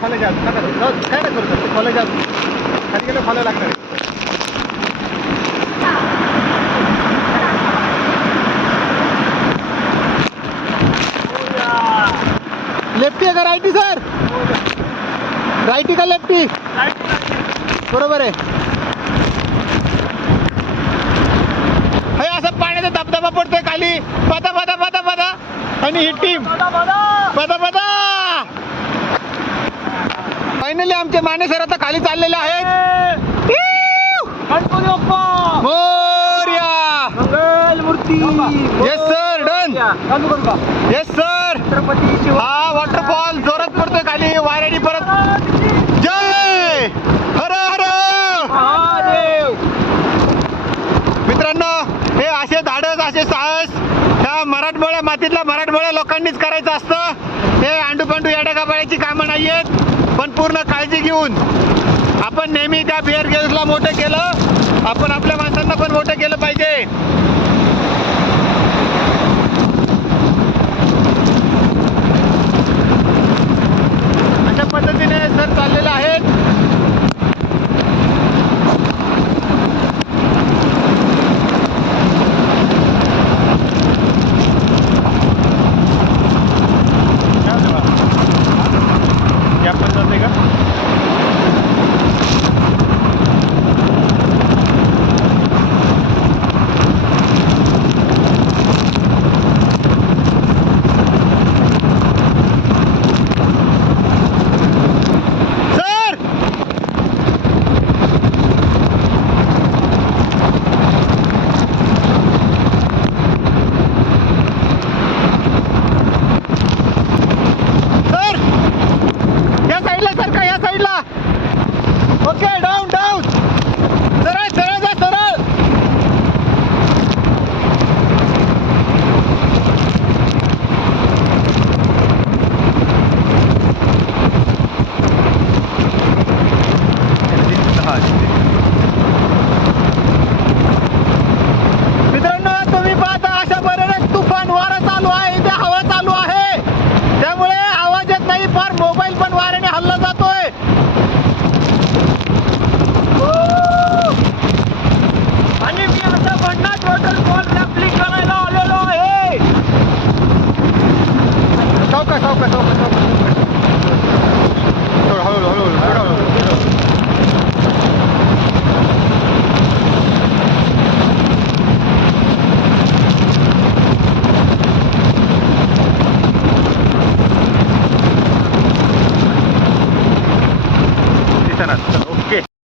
Follow घ्या काय नाही करू शकतो फॉलो घ्या खाली गेलं फॉलो लागणार आहे. लेफ्टी आहे का राईटी सर? राईटी का लेफ्टी? बरोबर आहे. हे असं पाण्याचा धबधबा पडतोय खाली पदा पदा पदा पदा आणि ही टीम पदा पदा. फायनली आमचे माने सर आता खाली चाललेले आहेत. Morya. Yes sir done. Yes sir. हा वॉटरफॉल जोरात पडतोय खाली वाऱ्याने परत. जय हर हर मित्रांनो, हे असे धाडस असे साहस ह्या मराठमोळ्या मातीतल्या मराठमोळ्या लोकांनीच करायचं असतं. हे आंडू पांडू येड्यागाबाळ्याची कामं नाही आहेत. पण पूर्ण काळजी घेऊन आपण नेहमी त्या बिअर गेम्सला मोठं केलं, आपण आपल्या माणसांना पण मोठं केलं पाहिजे. अशा पद्धतीने सर चाललेले आहेत. ओके डाऊन डाऊन सरळ सरळ जा सरळ. मित्रांनो, तुम्ही पाहता अशा बरेच तुफान वारा चालू आहे, इथे हवा चालू आहे, त्यामुळे आवाज येत नाही. फार मोबाईल पण वाऱ्याने हल्ला जातोय. आणि मी आता भन्नाट वॉटरफॉल रॅफ्टिंग करायला आलेलो आहे. सावकाश सावकाश सावकाश सावकाश हळूहळू हळूहळू. दिसेना.